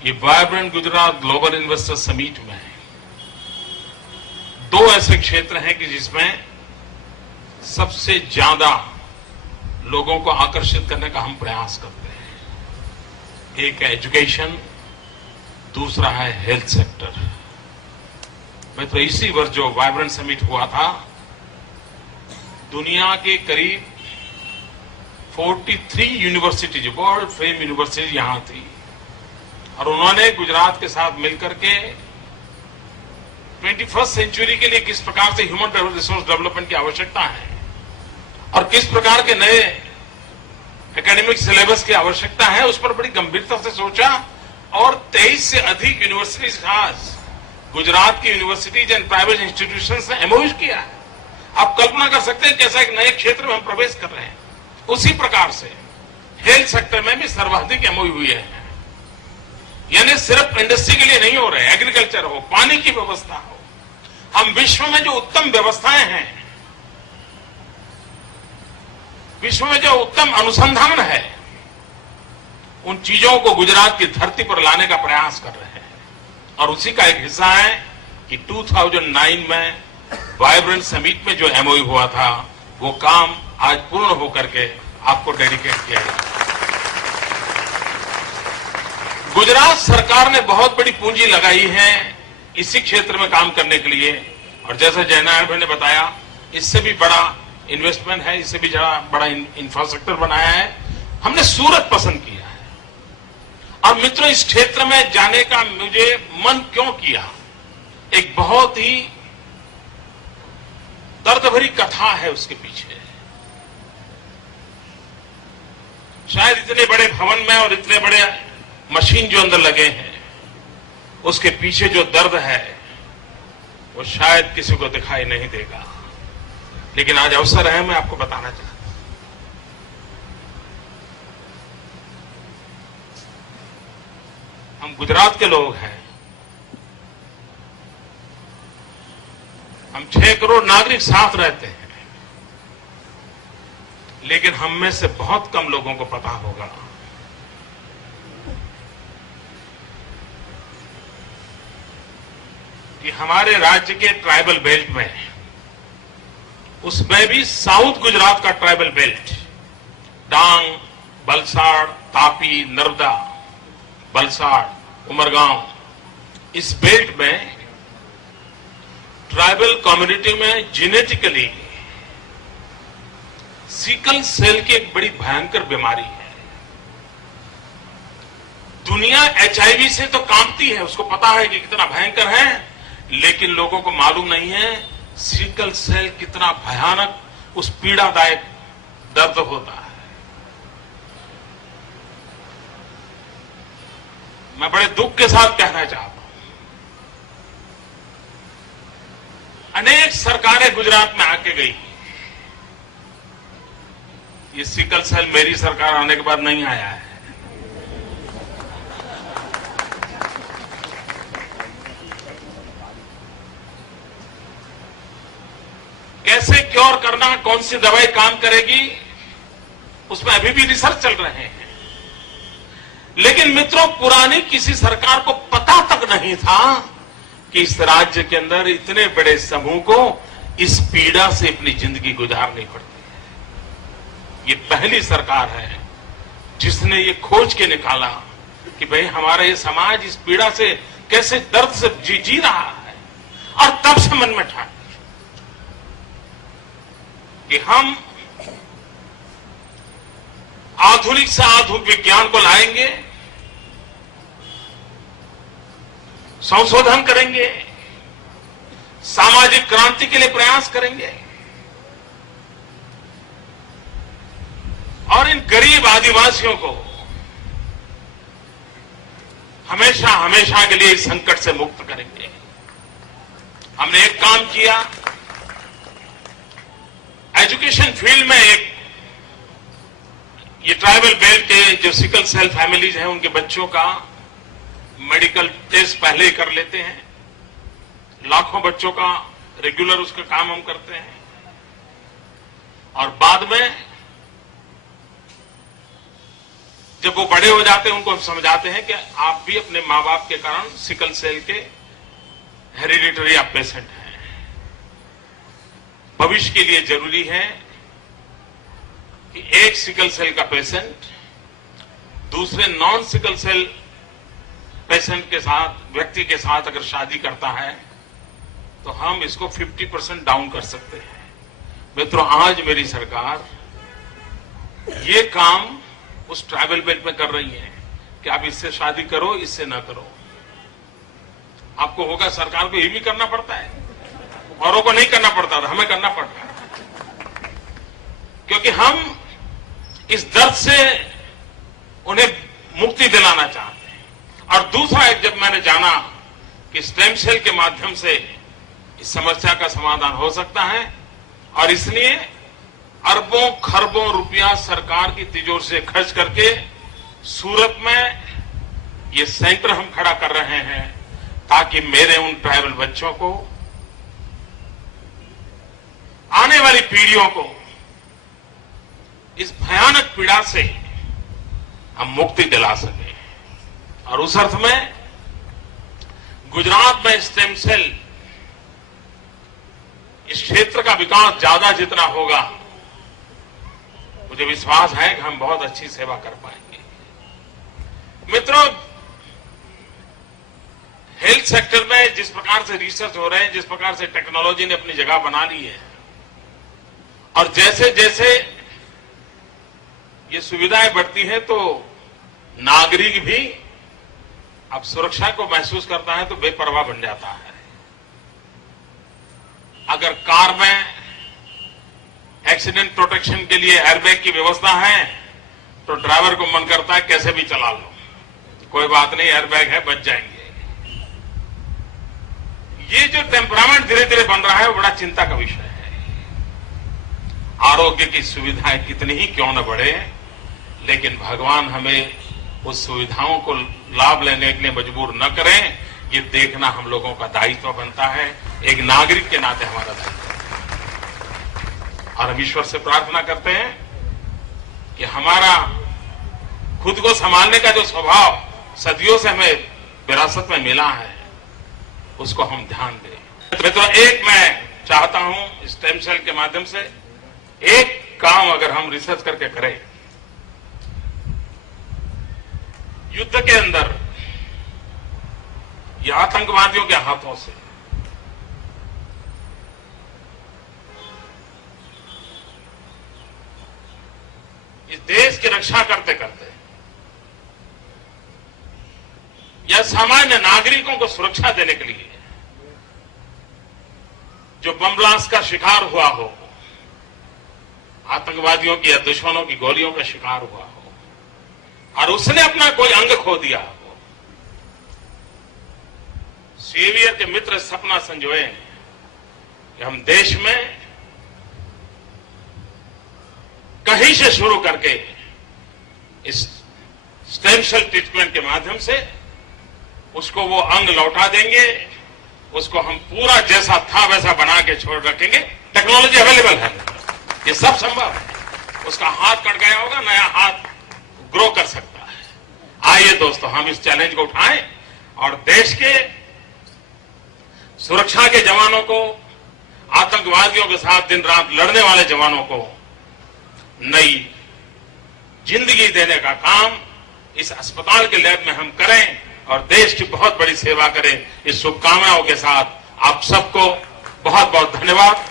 ये vibrant Gujarat global investor summit में दो ऐसे क्षेत्र हैं कि जिसमें सबसे ज्यादा लोगों को आकर्षित करने का हम प्रयास करते हैं। एक है एजुकेशन, दूसरा है हेल्थ सेक्टर। मित्रों, इसी वर्ष जो वाइब्रेंट समिट हुआ था, दुनिया के करीब 43 यूनिवर्सिटीज, वर्ल्ड फेम यूनिवर्सिटीज यहां थी और उन्होंने गुजरात के साथ मिलकर के 21st सेंचुरी के लिए किस प्रकार से ह्यूमन रिसोर्स डेवलपमेंट की आवश्यकता है और किस प्रकार के नए एकेडमिक सिलेबस की आवश्यकता है, उस पर बड़ी गंभीरता से सोचा और 23 से अधिक यूनिवर्सिटीज आज गुजरात की यूनिवर्सिटीज एंड प्राइवेट इंस्टीट्यूशंस ने एमओयू किया है। आप कल्पना कर सकते हैं कैसा एक नए क्षेत्र में हम प्रवेश कर रहे हैं। उसी प्रकार से हेल्थ सेक्टर में भी सर्वाधिक एमओयू हुई है। यानी सिर्फ इंडस्ट्री के लिए नहीं हो रहे, एग्रीकल्चर हो, पानी की व्यवस्था हो, हम विश्व में जो उत्तम व्यवस्थाएं हैं, विश्व में जो उत्तम अनुसंधान है, उन चीजों को गुजरात की धरती पर लाने का प्रयास कर रहे हैं। और उसी का एक हिस्सा है कि 2009 में वाइब्रेंट समिट में जो एमओयू हुआ था, वो काम आज पूर्ण होकर के आपको डेडिकेट किया गया। गुजरात सरकार ने बहुत बड़ी पूंजी लगाई है इसी क्षेत्र में काम करने के लिए और जैसा जयनारायण भाई ने बताया, इससे भी बड़ा इन्वेस्टमेंट है, इससे भी बड़ा इंफ्रास्ट्रक्चर बनाया है। हमने सूरत पसंद किया है। और मित्रों, इस क्षेत्र में जाने का मुझे मन क्यों किया, एक बहुत ही दर्द भरी कथा है उसके पीछे। शायद इतने बड़े भवन में और इतने बड़े मशीन जो अंदर लगे हैं, उसके पीछे जो दर्द है वो शायद किसी को दिखाई नहीं देगा, लेकिन आज अवसर है, मैं आपको बताना चाहता हूं। हम गुजरात के लोग हैं, हम 6 करोड़ नागरिक साथ रहते हैं, लेकिन हम में से बहुत कम लोगों को पता होगा कि हमारे राज्य के ट्राइबल बेल्ट में, उसमें भी साउथ गुजरात का ट्राइबल बेल्ट, डांग, बलसाड़, तापी, नर्मदा, बलसाड़, उमरगांव, इस बेल्ट में ट्राइबल कम्युनिटी में जेनेटिकली सिकल सेल की एक बड़ी भयंकर बीमारी है। दुनिया एचआईवी से तो कांपती है, उसको पता है कि कितना भयंकर है, लेकिन लोगों को मालूम नहीं है सिकल सेल कितना भयानक, उस पीड़ादायक दर्द होता है। मैं बड़े दुख के साथ कहना चाहता हूं, अनेक सरकारें गुजरात में आके गई, ये सिकल सेल मेरी सरकार आने के बाद नहीं आया है। कैसे क्योर करना, कौन सी दवाई काम करेगी, उसमें अभी भी रिसर्च चल रहे हैं। लेकिन मित्रों, पुरानी किसी सरकार को पता तक नहीं था कि इस राज्य के अंदर इतने बड़े समूह को इस पीड़ा से अपनी जिंदगी गुजारनी पड़ती है। ये पहली सरकार है जिसने ये खोज के निकाला कि भाई हमारा ये समाज इस पीड़ा से कैसे दर्द से जी रहा है, और तब से मन में ठान कि हम आधुनिक से आधुनिक विज्ञान को लाएंगे, संशोधन करेंगे, सामाजिक क्रांति के लिए प्रयास करेंगे और इन गरीब आदिवासियों को हमेशा हमेशा के लिए इस संकट से मुक्त करेंगे। हमने एक काम किया, एजुकेशन फील्ड में एक, ये ट्राइबल बेल्ट के जो सिकल सेल फैमिलीज हैं, उनके बच्चों का मेडिकल टेस्ट पहले ही कर लेते हैं। लाखों बच्चों का रेगुलर उसका काम हम करते हैं और बाद में जब वो बड़े हो जाते हैं उनको हम समझाते हैं कि आप भी अपने माँ बाप के कारण सिकल सेल के हेरिडिटरी आप पेशेंट हैं। भविष्य के लिए जरूरी है कि एक सिकल सेल का पेशेंट दूसरे नॉन सिकल सेल पेशेंट के साथ, व्यक्ति के साथ अगर शादी करता है तो हम इसको 50% डाउन कर सकते हैं। मित्रों, आज मेरी सरकार ये काम उस ट्राइबल बेल्ट में कर रही है कि आप इससे शादी करो, इससे ना करो। आपको होगा सरकार को ये भी करना पड़ता है, औरों को नहीं करना पड़ता था, हमें करना पड़ता है, क्योंकि हम इस दर्द से उन्हें मुक्ति दिलाना चाहते हैं। और दूसरा, एक जब मैंने जाना कि स्टेम सेल के माध्यम से इस समस्या का समाधान हो सकता है और इसलिए अरबों खरबों रुपया सरकार की तिजोरी से खर्च करके सूरत में ये सेंटर हम खड़ा कर रहे हैं ताकि मेरे उन ट्राइबल बच्चों को, आने वाली पीढ़ियों को इस भयानक पीड़ा से हम मुक्ति दिला सकें। और उस अर्थ में गुजरात में स्टेम सेल इस क्षेत्र का विकास ज्यादा जितना होगा, मुझे विश्वास है कि हम बहुत अच्छी सेवा कर पाएंगे। मित्रों, हेल्थ सेक्टर में जिस प्रकार से रिसर्च हो रहे हैं, जिस प्रकार से टेक्नोलॉजी ने अपनी जगह बना ली है और जैसे जैसे ये सुविधाएं बढ़ती हैं तो नागरिक भी अब सुरक्षा को महसूस करता है तो बेपरवाह बन जाता है। अगर कार में एक्सीडेंट प्रोटेक्शन के लिए एयरबैग की व्यवस्था है तो ड्राइवर को मन करता है कैसे भी चला लो, कोई बात नहीं, एयरबैग है, बच जाएंगे। ये जो टेम्परामेंट धीरे धीरे बन रहा है वो बड़ा चिंता का विषय है। आरोग्य की सुविधाएं कितनी ही क्यों न बढ़े, लेकिन भगवान हमें उस सुविधाओं को लाभ लेने के लिए मजबूर न करें, ये देखना हम लोगों का दायित्व बनता है, एक नागरिक के नाते हमारा दायित्व है। और हम ईश्वर से प्रार्थना करते हैं कि हमारा खुद को संभालने का जो स्वभाव सदियों से हमें विरासत में मिला है उसको हम ध्यान दें। मित्रों, एक मैं चाहता हूं स्टेम सेल के माध्यम से एक काम अगर हम रिसर्च करके करें, युद्ध के अंदर या आतंकवादियों के हाथों से इस देश की रक्षा करते करते या सामान्य नागरिकों को सुरक्षा देने के लिए जो बम ब्लास्ट का शिकार हुआ हो, आतंकवादियों की या दुश्मनों की गोलियों का शिकार हुआ हो और उसने अपना कोई अंग खो दिया हो, सेवियर के मित्र सपना संजोए कि हम देश में कहीं से शुरू करके इस स्टेम सेल ट्रीटमेंट के माध्यम से उसको वो अंग लौटा देंगे, उसको हम पूरा जैसा था वैसा बना के छोड़ रखेंगे। टेक्नोलॉजी अवेलेबल है, ये सब संभव है। उसका हाथ कट गया होगा, नया हाथ ग्रो कर सकता है। आइए दोस्तों, हम इस चैलेंज को उठाएं और देश के सुरक्षा के जवानों को, आतंकवादियों के साथ दिन रात लड़ने वाले जवानों को नई जिंदगी देने का काम इस अस्पताल के लैब में हम करें और देश की बहुत बड़ी सेवा करें। इस शुभकामनाओं के साथ आप सबको बहुत बहुत धन्यवाद।